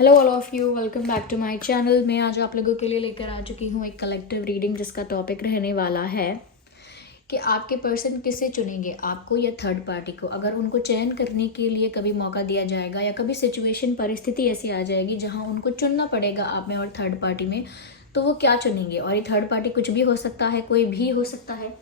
Hello all of you, welcome back to my channel. मैं आज आप लोगों के लिए लेकर आ चुकी हूँ एक कलेक्टिव रीडिंग जिसका टॉपिक रहने वाला है कि आपके पर्सन किसे चुनेंगे, आपको या थर्ड पार्टी को। अगर उनको चयन करने के लिए कभी मौका दिया जाएगा या कभी सिचुएशन परिस्थिति ऐसी आ जाएगी जहाँ उनको चुनना पड़ेगा आप में और थर्ड पार्टी में, तो वो क्या चुनेंगे। और ये थर्ड पार्टी कुछ भी हो सकता है, कोई भी हो सकता है।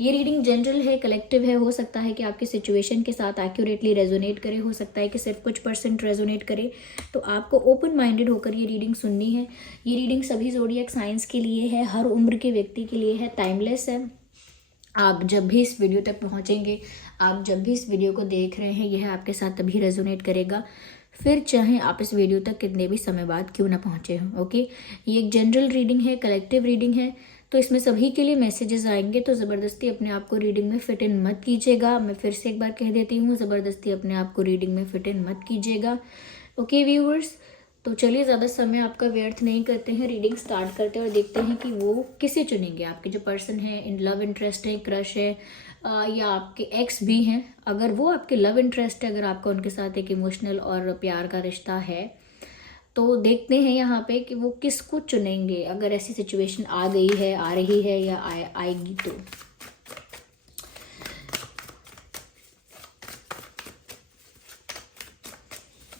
ये रीडिंग जनरल है, कलेक्टिव है। हो सकता है कि आपकी सिचुएशन के साथ एक्यूरेटली रेजोनेट करे, हो सकता है कि सिर्फ कुछ परसेंट रेजोनेट करे। तो आपको ओपन माइंडेड होकर ये रीडिंग सुननी है। ये रीडिंग सभी ज़ोडिएक साइंस के लिए है, हर उम्र के व्यक्ति के लिए है, टाइमलेस है। आप जब भी इस वीडियो तक पहुंचेंगे, आप जब भी इस वीडियो को देख रहे हैं, यह आपके साथ तभी रेजोनेट करेगा, फिर चाहे आप इस वीडियो तक कितने भी समय बाद क्यों ना पहुंचे हों। ओके, ये एक जनरल रीडिंग है, कलेक्टिव रीडिंग है, तो इसमें सभी के लिए मैसेजेस आएंगे। तो ज़बरदस्ती अपने आप को रीडिंग में फिट इन मत कीजिएगा। मैं फिर से एक बार कह देती हूँ, ज़बरदस्ती अपने आप को रीडिंग में फिट इन मत कीजिएगा। ओके व्यूअर्स, तो चलिए ज़्यादा समय आपका व्यर्थ नहीं करते हैं, रीडिंग स्टार्ट करते हैं और देखते हैं कि वो किसे चुनेंगे। आपके जो पर्सन है, इन लव इंटरेस्ट है, क्रश है, या आपके एक्स भी हैं। अगर वो आपके लव इंटरेस्ट है, अगर आपका उनके साथ एक इमोशनल और प्यार का रिश्ता है, तो देखते हैं यहाँ पे कि वो किसको चुनेंगे। अगर ऐसी सिचुएशन आ गई है, आ रही है या आएगी तो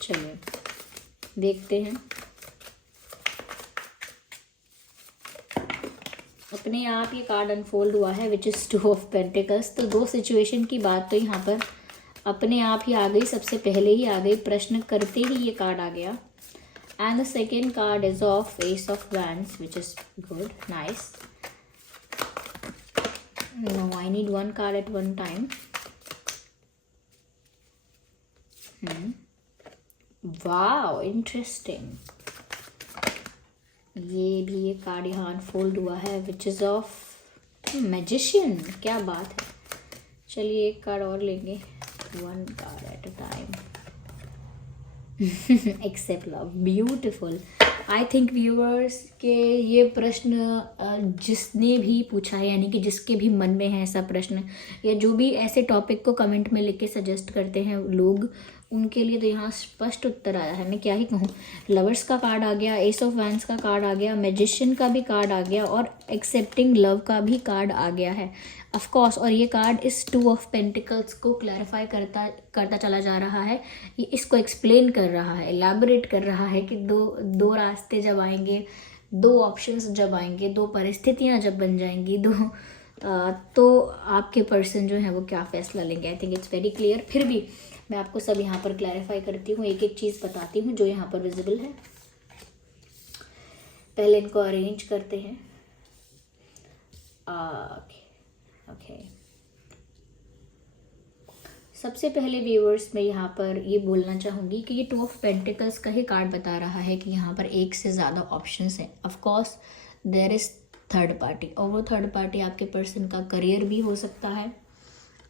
चलिए देखते हैं। अपने आप ये कार्ड अनफोल्ड हुआ है, विच इज़ 2 ऑफ पेंटिकल्स। तो दो सिचुएशन की बात तो यहाँ पर अपने आप ही आ गई, सबसे पहले ही आ गई, प्रश्न करते ही ये कार्ड आ गया। And the second card is of Ace of Wands, which is good, nice. No, I need one card at one time. Wow, interesting. ये भी ये कार्ड यहाँ अनफोल्ड हुआ है, which is of Magician. क्या बात है। चलिए एक कार्ड और लेंगे, one card at a time. Except love, beautiful. I think viewers के ये प्रश्न जिसने भी पूछा है, यानी कि जिसके भी मन में है ऐसा प्रश्न, या जो भी ऐसे टॉपिक को कमेंट में लिख के सजेस्ट करते हैं लोग, उनके लिए तो यहाँ स्पष्ट उत्तर आया है। मैं क्या ही कहूँ। लवर्स का कार्ड आ गया, एस ऑफ वैंड्स का कार्ड आ गया, मैजिशियन का भी कार्ड आ गया और एक्सेप्टिंग लव का भी कार्ड आ गया है ऑफ कोर्स। और ये कार्ड इस 2 ऑफ पेंटिकल्स को क्लैरिफाई करता चला जा रहा है। ये इसको एक्सप्लेन कर रहा है, एलैबोरेट कर रहा है कि दो रास्ते जब आएंगे, दो ऑप्शंस जब आएंगे, दो परिस्थितियाँ जब बन जाएंगी, तो आपके पर्सन जो है वो क्या फैसला लेंगे। I think it's very clear. फिर भी मैं आपको सब यहाँ पर क्लैरिफाई करती हूँ, एक एक चीज़ बताती हूँ जो यहाँ पर विजिबल है। पहले इनको अरेंज करते हैं। ओके, सबसे पहले व्यूअर्स मैं यहाँ पर ये बोलना चाहूँगी कि ये 2 ऑफ पेंटिकल्स का ही कार्ड बता रहा है कि यहाँ पर एक से ज़्यादा ऑप्शंस हैं। Of course there is third party, और वो थर्ड पार्टी आपके पर्सन का करियर भी हो सकता है।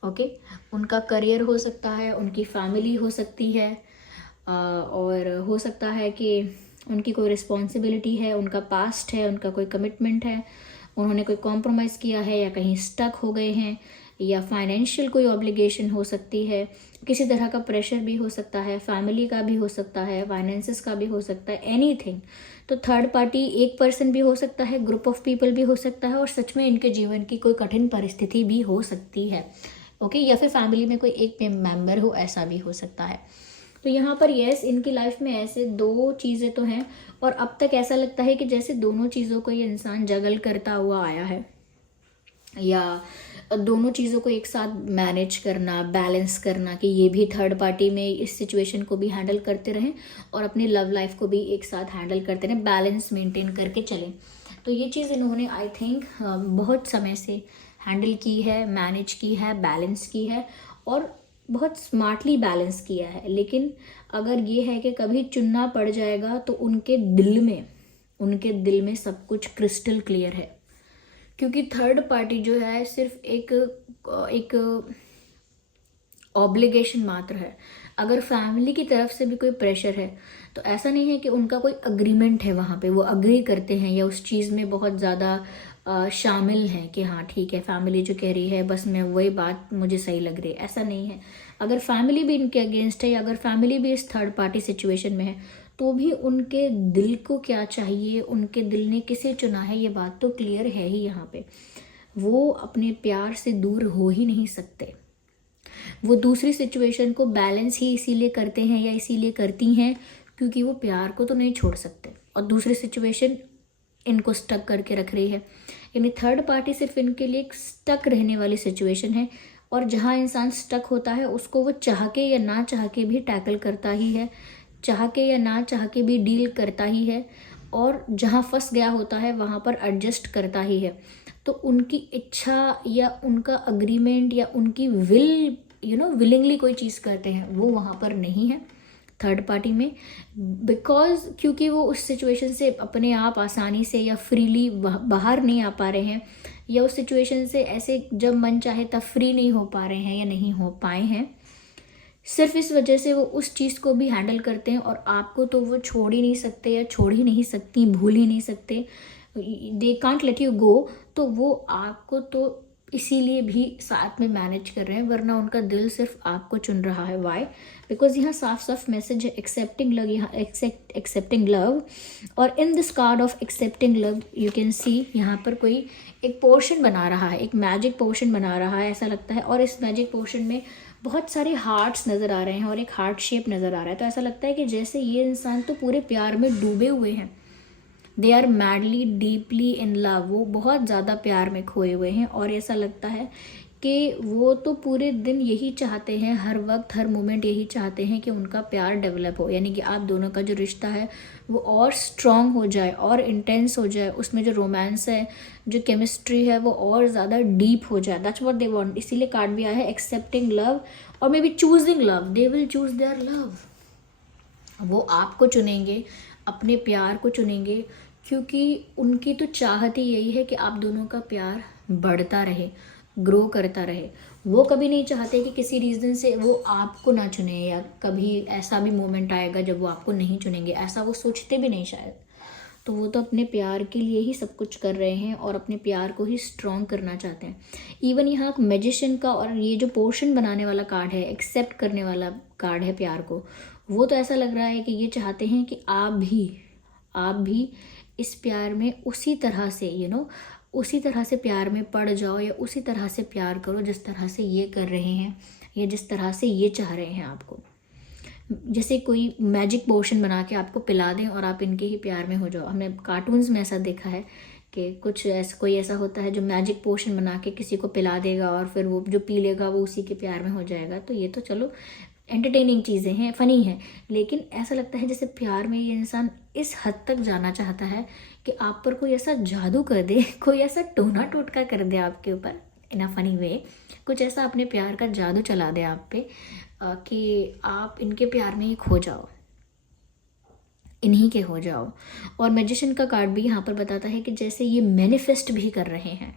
ओके, उनका करियर हो सकता है, उनकी फैमिली हो सकती है, और हो सकता है कि उनकी कोई रिस्पॉन्सिबिलिटी है, उनका पास्ट है, उनका कोई कमिटमेंट है, उन्होंने कोई कॉम्प्रोमाइज़ किया है या कहीं स्टक हो गए हैं, या फाइनेंशियल कोई ऑब्लिगेशन हो सकती है, किसी तरह का प्रेशर भी हो सकता है, फैमिली का भी हो सकता है, फाइनेंसिस का भी हो सकता है, एनीथिंग। तो थर्ड पार्टी एक पर्सन भी हो सकता है, ग्रुप ऑफ पीपल भी हो सकता है, और सच में इनके जीवन की कोई कठिन परिस्थिति भी हो सकती है। ओके, या फिर फैमिली में कोई एक मेंबर हो, ऐसा भी हो सकता है। तो यहाँ पर यस, इनकी लाइफ में ऐसे दो चीज़ें तो हैं, और अब तक ऐसा लगता है कि जैसे दोनों चीज़ों को ये इंसान जगल करता हुआ आया है, या दोनों चीज़ों को एक साथ मैनेज करना, बैलेंस करना, कि ये भी थर्ड पार्टी में इस सिचुएशन को भी हैंडल करते रहें और अपनी लव लाइफ को भी एक साथ हैंडल करते रहें, बैलेंस मेंटेन करके चलें। तो ये चीज़ इन्होंने आई थिंक बहुत समय से हैंडल की है, मैनेज की है, बैलेंस की है, और बहुत स्मार्टली बैलेंस किया है। लेकिन अगर ये है कि कभी चुनना पड़ जाएगा, तो उनके दिल में सब कुछ क्रिस्टल क्लियर है। क्योंकि थर्ड पार्टी जो है सिर्फ एक ऑब्लिगेशन मात्र है। अगर फैमिली की तरफ से भी कोई प्रेशर है, तो ऐसा नहीं है कि उनका कोई अग्रीमेंट है, वहाँ पे वो अग्री करते हैं या उस चीज़ में बहुत ज़्यादा शामिल हैं कि हाँ ठीक है, फैमिली जो कह रही है बस मैं वही बात मुझे सही लग रही है, ऐसा नहीं है। अगर फैमिली भी इनके अगेंस्ट है, या अगर फैमिली भी इस थर्ड पार्टी सिचुएशन में है, तो भी उनके दिल को क्या चाहिए, उनके दिल ने किसे चुना है, ये बात तो क्लियर है ही यहाँ पे। वो अपने प्यार से दूर हो ही नहीं सकते। वो दूसरी सिचुएशन को बैलेंस ही इसीलिए करते हैं या इसीलिए करती हैं क्योंकि वो प्यार को तो नहीं छोड़ सकते, और दूसरी सिचुएशन इनको स्टक करके रख रही है। यानी थर्ड पार्टी सिर्फ इनके लिए एक स्टक रहने वाली सिचुएशन है, और जहाँ इंसान स्टक होता है उसको वो चाह के या ना चाह के भी टैकल करता ही है, चाह के या ना चाह के भी डील करता ही है, और जहाँ फंस गया होता है वहाँ पर एडजस्ट करता ही है। तो उनकी इच्छा या उनका अग्रीमेंट या उनकी विल विलिंगली कोई चीज़ करते हैं वो वहाँ पर नहीं है थर्ड पार्टी में, बिकॉज क्योंकि वो उस सिचुएशन से अपने आप आसानी से या फ्रीली बाहर नहीं आ पा रहे हैं, या उस सिचुएशन से ऐसे जब मन चाहे तब फ्री नहीं हो पा रहे हैं या नहीं हो पाए हैं। सिर्फ इस वजह से वो उस चीज़ को भी हैंडल करते हैं, और आपको तो वो छोड़ ही नहीं सकते या छोड़ ही नहीं सकती, भूल ही नहीं सकते, they can't let you go. तो वो आपको तो इसीलिए भी साथ में मैनेज कर रहे हैं, वरना उनका दिल सिर्फ आपको चुन रहा है। वाई? बिकॉज यहाँ साफ साफ मैसेज है एक्सेप्टिंग लव, यहाँ एक्सेप्टिंग लव। और in this card of accepting love you can see यहाँ पर कोई एक पोर्शन बना रहा है, एक मैजिक पोर्शन बना रहा है ऐसा लगता है, और इस मैजिक पोर्शन में बहुत सारे हार्ट्स नज़र आ रहे हैं और एक हार्ट शेप नज़र आ रहा है। तो ऐसा लगता है कि जैसे ये इंसान तो पूरे प्यार में डूबे हुए हैं, they are madly deeply in love, वो बहुत ज़्यादा प्यार में खोए हुए हैं, और ऐसा लगता है कि वो तो पूरे दिन यही चाहते हैं, हर वक्त हर मोमेंट यही चाहते हैं कि उनका प्यार डेवलप हो, यानी कि आप दोनों का जो रिश्ता है वो और स्ट्रॉन्ग हो जाए और इंटेंस हो जाए, उसमें जो रोमांस है, जो केमिस्ट्री है वो और ज़्यादा डीप हो जाए। That's what they want. इसीलिए कार्ड भी आया है एक्सेप्टिंग लव और may be choosing love. They will choose their love. वो आपको चुनेंगे, अपने प्यार को चुनेंगे, क्योंकि उनकी तो चाहत ही यही है कि आप दोनों का प्यार बढ़ता रहे, ग्रो करता रहे। वो कभी नहीं चाहते कि किसी रीज़न से वो आपको ना चुने, या कभी ऐसा भी मोमेंट आएगा जब वो आपको नहीं चुनेंगे, ऐसा वो सोचते भी नहीं शायद। तो वो तो अपने प्यार के लिए ही सब कुछ कर रहे हैं और अपने प्यार को ही स्ट्रॉन्ग करना चाहते हैं। इवन यहाँ मैजिशियन का और ये जो पोर्शन बनाने वाला कार्ड है, एक्सेप्ट करने वाला कार्ड है प्यार को, वो तो ऐसा लग रहा है कि ये चाहते हैं कि आप भी इस प्यार में उसी तरह से उसी तरह से प्यार में पड़ जाओ, या उसी तरह से प्यार करो जिस तरह से ये कर रहे हैं, या जिस तरह से ये चाह रहे हैं आपको। जैसे कोई मैजिक पोशन बना के आपको पिला दें और आप इनके ही प्यार में हो जाओ। हमने कार्टून्स में ऐसा देखा है कि कुछ ऐसा कोई ऐसा होता है जो मैजिक पोशन बना के किसी को पिला देगा और फिर वो जो पी लेगा वो उसी के प्यार में हो जाएगा। तो ये तो चलो एंटरटेनिंग चीज़ें हैं, फ़नी है, लेकिन ऐसा लगता है जैसे प्यार में ये इंसान इस हद तक जाना चाहता है कि आप पर कोई ऐसा जादू कर दे, कोई ऐसा टोना टोटका कर दे आपके ऊपर इन अ फनी वे, कुछ ऐसा अपने प्यार का जादू चला दे आप पे कि आप इनके प्यार में ही खो जाओ, इन्हीं के हो जाओ। और मैजिशियन का कार्ड भी यहाँ पर बताता है कि जैसे ये मैनिफेस्ट भी कर रहे हैं,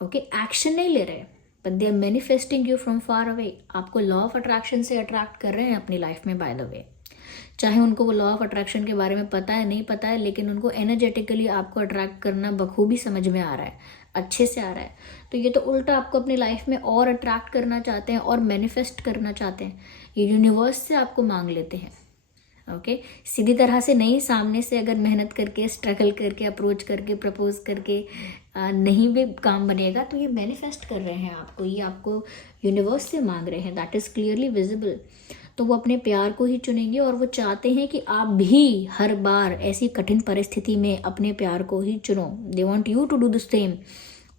ओके, एक्शन नहीं ले रहे, but they are manifesting you from far away. आपको लॉ ऑफ अट्रैक्शन से अट्रैक्ट कर रहे हैं अपनी लाइफ में, बाय द वे। चाहे उनको वो लॉ ऑफ अट्रैक्शन के बारे में पता है नहीं पता है, लेकिन उनको एनर्जेटिकली आपको अट्रैक्ट करना बखूबी समझ में आ रहा है, अच्छे से आ रहा है। तो ये तो उल्टा आपको अपनी लाइफ में और अट्रैक्ट करना चाहते हैं और मैनिफेस्ट करना चाहते हैं। ये यूनिवर्स से आपको मांग लेते हैं, ओके, सीधी तरह से नहीं, सामने से अगर मेहनत करके, स्ट्रगल करके, अप्रोच करके, प्रपोज करके नहीं भी काम बनेगा, तो ये मैनिफेस्ट कर रहे हैं आपको, ये आपको यूनिवर्स से मांग रहे हैं। That is clearly visible. तो वो अपने प्यार को ही चुनेंगे और वो चाहते हैं कि आप भी हर बार ऐसी कठिन परिस्थिति में अपने प्यार को ही चुनो। They want you to do the same.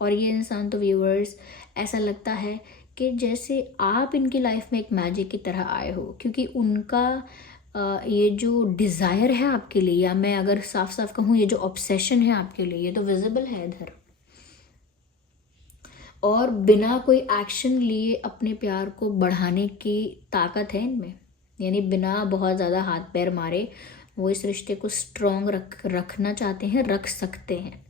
और ये इंसान तो व्यूअर्स ऐसा लगता है कि जैसे आप इनकी लाइफ में एक मैजिक की तरह आए हो, क्योंकि उनका ये जो डिज़ायर है आपके लिए, या मैं अगर साफ साफ कहूँ ये जो ऑब्सेशन है आपके लिए, ये तो विजिबल है इधर। और बिना कोई एक्शन लिए अपने प्यार को बढ़ाने की ताकत है इनमें, यानी बिना बहुत ज़्यादा हाथ पैर मारे वो इस रिश्ते को स्ट्रॉन्ग रखना चाहते हैं, रख सकते हैं।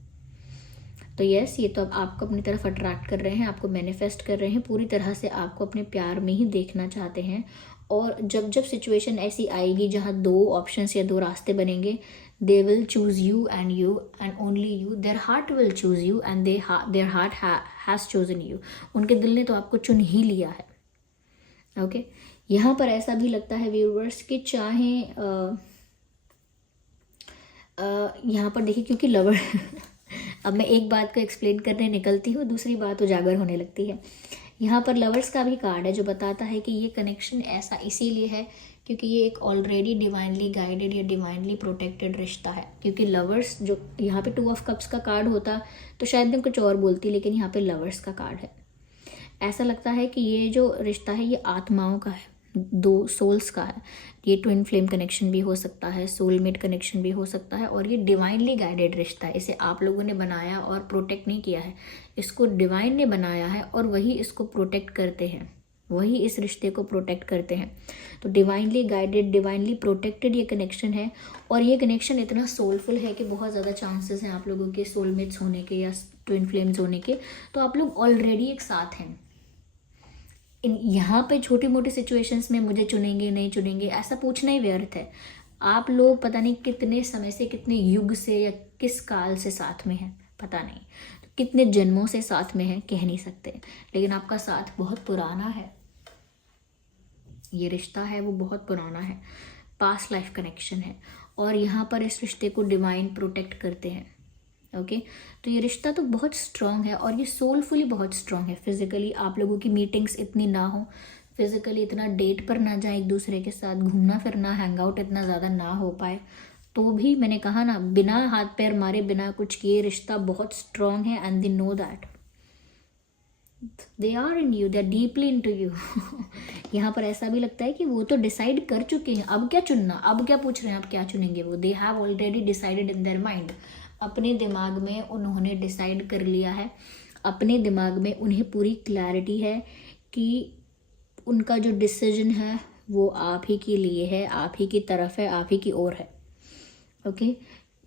तो यस, ये तो अब आपको अपनी तरफ अट्रैक्ट कर रहे हैं, आपको मैनिफेस्ट कर रहे हैं, पूरी तरह से आपको अपने प्यार में ही देखना चाहते हैं। और जब जब सिचुएशन ऐसी आएगी जहाँ दो ऑप्शंस या दो रास्ते बनेंगे, they will choose you and only you. Their heart will choose you and their heart has chosen you. उनके दिल ने तो आपको चुन ही लिया है, ओके। यहाँ पर ऐसा भी लगता है व्यूअर्स कि चाहे यहाँ पर देखिए, क्योंकि लवर अब मैं एक बात को एक्सप्लेन करने निकलती हूँ, दूसरी बात उजागर होने लगती है। यहाँ पर लवर्स का भी कार्ड है जो बताता है कि ये कनेक्शन ऐसा इसीलिए है क्योंकि ये एक ऑलरेडी डिवाइनली गाइडेड या डिवाइनली प्रोटेक्टेड रिश्ता है। क्योंकि लवर्स, जो यहाँ पे 2 ऑफ कप्स का कार्ड होता तो शायद मैं कुछ और बोलती, लेकिन यहाँ पे लवर्स का कार्ड है। ऐसा लगता है कि ये जो रिश्ता है ये आत्माओं का है, 2 सोल्स का है। ये ट्विन फ्लेम कनेक्शन भी हो सकता है, सोलमेट कनेक्शन भी हो सकता है, और ये डिवाइनली गाइडेड रिश्ता है। इसे आप लोगों ने बनाया और प्रोटेक्ट नहीं किया है, इसको डिवाइन ने बनाया है और वही इसको प्रोटेक्ट करते हैं, वही इस रिश्ते को प्रोटेक्ट करते हैं। तो डिवाइनली गाइडेड, डिवाइनली प्रोटेक्टेड ये कनेक्शन है। और ये कनेक्शन इतना सोलफुल है कि बहुत ज़्यादा चांसेस हैं आप लोगों के सोलमेट्स होने के या ट्विन फ्लेम्स होने के। तो आप लोग ऑलरेडी एक साथ हैं। यहाँ पे छोटी मोटी सिचुएशंस में मुझे चुनेंगे नहीं चुनेंगे ऐसा पूछना ही व्यर्थ है। आप लोग पता नहीं कितने समय से, कितने युग से या किस काल से साथ में हैं, पता नहीं, तो कितने जन्मों से साथ में हैं कह नहीं सकते, लेकिन आपका साथ बहुत पुराना है। ये रिश्ता है वो बहुत पुराना है, पास्ट लाइफ कनेक्शन है, और यहाँ पर इस रिश्ते को डिवाइन प्रोटेक्ट करते हैं। ओके तो ये रिश्ता तो बहुत स्ट्रांग है और ये सोलफुली बहुत स्ट्रांग है। फिजिकली आप लोगों की मीटिंग्स इतनी ना हो, फिजिकली इतना डेट पर ना जाए एक दूसरे के साथ, घूमना फिरना हैंग आउट इतना ज़्यादा ना हो पाए, तो भी मैंने कहा ना, बिना हाथ पैर मारे, बिना कुछ किए रिश्ता बहुत स्ट्रांग है। And they know that, they are in you, they are deeply into you. यहाँ पर ऐसा भी लगता है कि वो तो डिसाइड कर चुके हैं, अब क्या चुनना, अब क्या पूछ रहे हैं, अब क्या चुनेंगे वो। They have already decided in their mind, अपने दिमाग में उन्होंने डिसाइड कर लिया है, अपने दिमाग में उन्हें पूरी क्लैरिटी है कि उनका जो डिसीजन है वो आप ही के लिए है, आप ही की तरफ है, आप ही की ओर है। ओके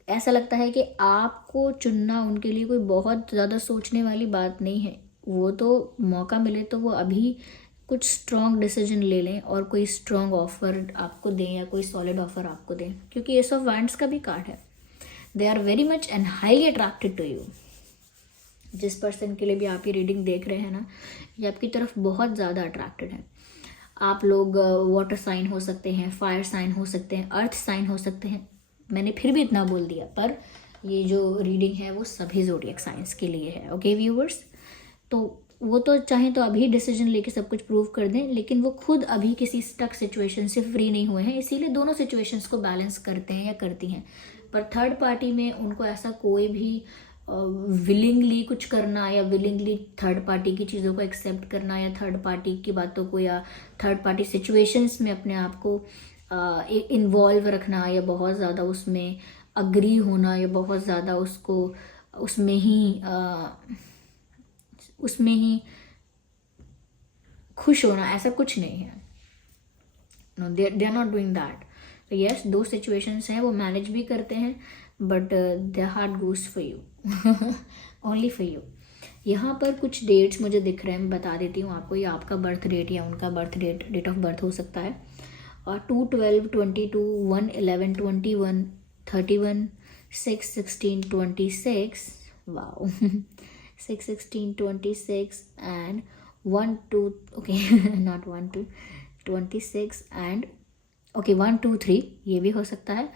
ऐसा लगता है कि आपको चुनना उनके लिए कोई बहुत ज़्यादा सोचने वाली बात नहीं है। वो तो मौका मिले तो वो अभी कुछ स्ट्रॉन्ग डिसीजन ले लें और कोई स्ट्रॉन्ग ऑफर आपको दें या कोई सॉलिड ऑफर आपको दें, क्योंकि एस ऑफ वैंड्स का भी कार्ड है। They are very much and highly attracted to you. जिस पर्सन के लिए भी आप ये रीडिंग देख रहे हैं ना, ये आपकी तरफ बहुत ज़्यादा अट्रैक्टेड है। आप लोग वाटर साइन हो सकते हैं, फायर साइन हो सकते हैं, अर्थ साइन हो सकते हैं। मैंने फिर भी इतना बोल दिया, पर ये जो रीडिंग है वो सभी ज़ोडिएक साइंस के लिए है। ओके व्यूवर्स, तो वो तो चाहें तो अभी डिसीजन लेके सब कुछ प्रूव कर दें, लेकिन वो खुद अभी किसी स्टक सिचुएशन से फ्री नहीं हुए हैं, इसीलिए दोनों सिचुएशंस को बैलेंस करते हैं या करती हैं। पर थर्ड पार्टी में उनको ऐसा कोई भी विलिंगली कुछ करना या विलिंगली थर्ड पार्टी की चीज़ों को एक्सेप्ट करना या थर्ड पार्टी की बातों को या थर्ड पार्टी सिचुएशंस में अपने आप को इन्वॉल्व रखना या बहुत ज़्यादा उसमें अग्री होना या बहुत ज़्यादा उसको उसमें ही खुश होना, ऐसा कुछ नहीं है। No, they are not doing that. तो यस, 2 सिचुएशंस हैं, वो मैनेज भी करते हैं, but their heart goes for you, only for you. यहाँ पर कुछ डेट्स मुझे दिख रहे हैं, मैं बता देती हूँ आपको। ये आपका बर्थ डेट या उनका birth date, date of birth हो सकता है। और 2/12/22, 1/11/21, 31, 6/16/26, wow, 6/16/26 and 1/2, okay, not 1/2, 26 and okay 1/2/3, ये भी हो सकता है।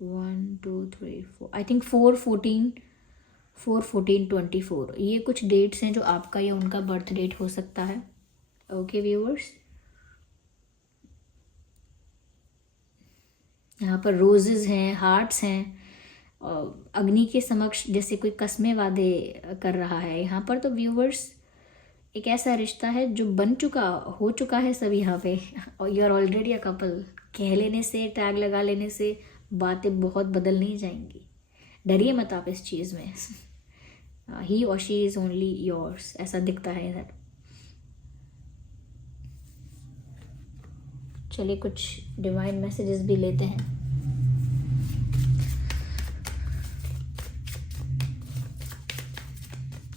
1 2 3 4, आई थिंक 4/14/24, ये कुछ डेट्स हैं जो आपका या उनका बर्थ डेट हो सकता है। ओके व्यूअर्स, यहाँ पर रोजेज हैं, हार्ट्स हैं, अग्नि के समक्ष जैसे कोई कस्में वादे कर रहा है यहाँ पर। तो व्यूवर्स, एक ऐसा रिश्ता है जो हो चुका है सब यहाँ पे, और you are already a couple. कह लेने से, टैग लगा लेने से बातें बहुत बदल नहीं जाएंगी, डरिए मत आप इस चीज़ में। ही और शी इज़ ओनली योर्स, ऐसा दिखता है इधर। चलिए कुछ डिवाइन मैसेजेस भी लेते हैं।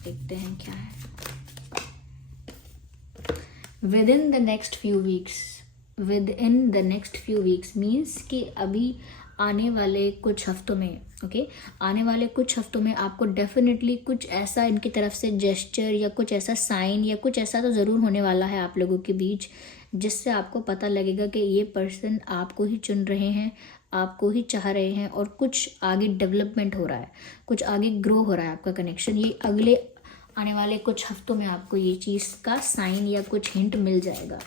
देखते हैं क्या है। With in the next few weeks means कि अभी आने वाले कुछ हफ्तों में, आने वाले कुछ हफ्तों में आपको डेफिनेटली कुछ ऐसा इनकी तरफ से जेस्चर या कुछ ऐसा साइन या कुछ ऐसा तो ज़रूर होने वाला है आप लोगों के बीच, जिससे आपको पता लगेगा कि ये पर्सन आपको ही चुन रहे हैं, आपको ही चाह रहे हैं और कुछ आगे डेवलपमेंट हो रहा है, कुछ आगे ग्रो हो रहा है आपका कनेक्शन। ये अगले आने वाले कुछ हफ्तों में आपको ये चीज़ का साइन या कुछ हिंट मिल जाएगा।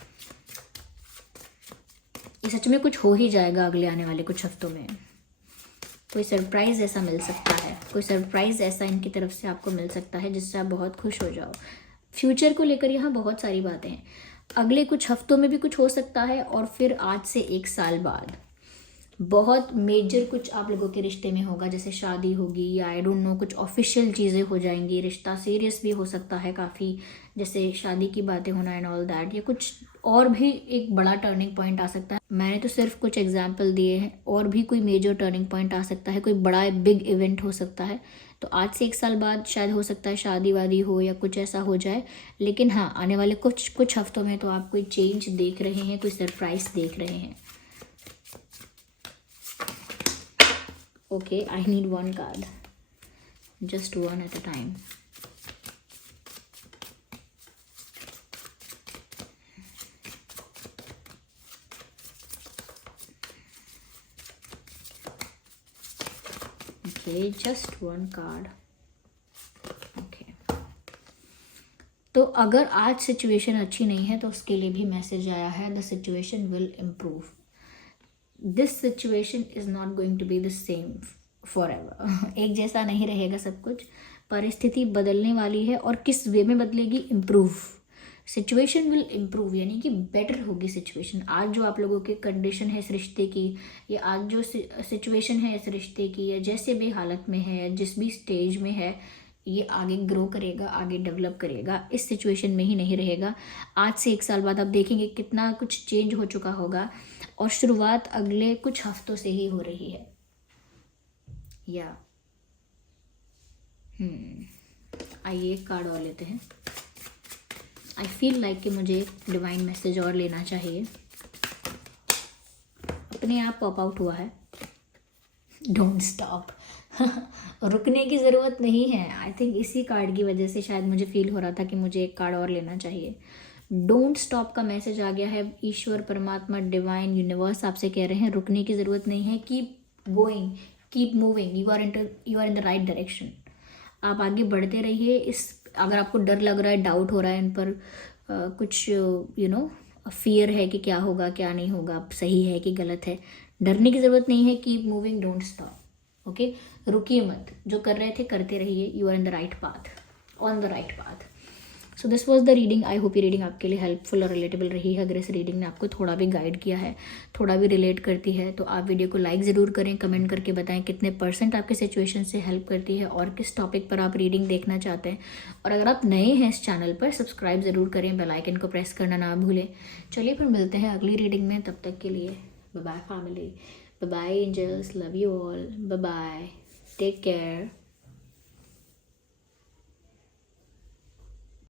ये सच में कुछ हो ही जाएगा अगले आने वाले कुछ हफ्तों में। कोई सरप्राइज़ ऐसा मिल सकता है, कोई सरप्राइज़ ऐसा इनकी तरफ से आपको मिल सकता है जिससे आप बहुत खुश हो जाओ। फ्यूचर को लेकर यहाँ बहुत सारी बातें हैं, अगले कुछ हफ्तों में भी कुछ हो सकता है और फिर आज से 1 साल बाद बहुत मेजर कुछ आप लोगों के रिश्ते में होगा, जैसे शादी होगी या आई डोंट नो कुछ ऑफिशियल चीज़ें हो जाएंगी, रिश्ता सीरियस भी हो सकता है काफ़ी, जैसे शादी की बातें होना एंड ऑल दैट, या कुछ और भी एक बड़ा टर्निंग पॉइंट आ सकता है। मैंने तो सिर्फ कुछ एग्जाम्पल दिए हैं, और भी कोई मेजर टर्निंग पॉइंट आ सकता है, कोई बड़ा बिग इवेंट हो सकता है। तो आज से 1 साल बाद शायद हो सकता है शादी वादी हो या कुछ ऐसा हो जाए, लेकिन हाँ आने वाले कुछ हफ्तों में तो आप कोई चेंज देख रहे हैं, कोई सरप्राइज देख रहे हैं। Okay, I need one card, just one at a time. Okay, just one card. Okay. तो अगर आज सिचुएशन अच्छी नहीं है तो उसके लिए भी मैसेज आया है, the situation will improve. This situation is not going to be the same forever. एक जैसा नहीं रहेगा सब कुछ, परिस्थिति बदलने वाली है और किस वे में बदलेगी, इम्प्रूव। सिचुएशन विल इम्प्रूव यानी कि बेटर होगी सिचुएशन। आज जो आप लोगों की कंडीशन है इस रिश्ते की, या आज जो सिचुएशन है इस रिश्ते की, या जैसे भी हालत में है, जिस भी स्टेज में है, ये आगे ग्रो करेगा, आगे डेवलप करेगा, इस सिचुएशन में ही नहीं रहेगा। आज से 1 साल बाद आप देखेंगे कितना कुछ चेंज हो चुका होगा, और शुरुआत अगले कुछ हफ्तों से ही हो रही है। या आइए एक कार्ड और लेते हैं। आई फील लाइक कि मुझे डिवाइन मैसेज और लेना चाहिए। अपने आप पॉप आउट हुआ है, डोंट स्टॉप। रुकने की ज़रूरत नहीं है। आई थिंक इसी कार्ड की वजह से शायद मुझे फील हो रहा था कि मुझे एक कार्ड और लेना चाहिए। डोंट स्टॉप का मैसेज आ गया है। ईश्वर, परमात्मा, डिवाइन, यूनिवर्स आपसे कह रहे हैं रुकने की ज़रूरत नहीं है। Keep going, keep moving, you are in the right direction. आप आगे बढ़ते रहिए। अगर आपको डर लग रहा है, डाउट हो रहा है इन पर, कुछ फियर है कि क्या होगा क्या नहीं होगा, सही है कि गलत है, डरने की ज़रूरत नहीं है। Keep moving, don't stop. Okay, रुकिए मत, जो कर रहे थे करते रहिए। You are in the right path, on the right path. So this was the reading. I hope ये रीडिंग आपके लिए हेल्पफुल और रिलेटेबल रही है। अगर इस रीडिंग ने आपको थोड़ा भी गाइड किया है, थोड़ा भी रिलेट करती है, तो आप वीडियो को लाइक ज़रूर करें। कमेंट करके बताएं कितने % आपके सिचुएशन से हेल्प करती है और किस टॉपिक पर आप रीडिंग देखना चाहते हैं। और अगर आप नए हैं इस चैनल पर, सब्सक्राइब ज़रूर करें, बेल आइकन को प्रेस करना ना भूलें। चलिए फिर मिलते हैं अगली रीडिंग में। तब तक के लिए bye bye family, bye bye angels, love you all, bye bye, take care.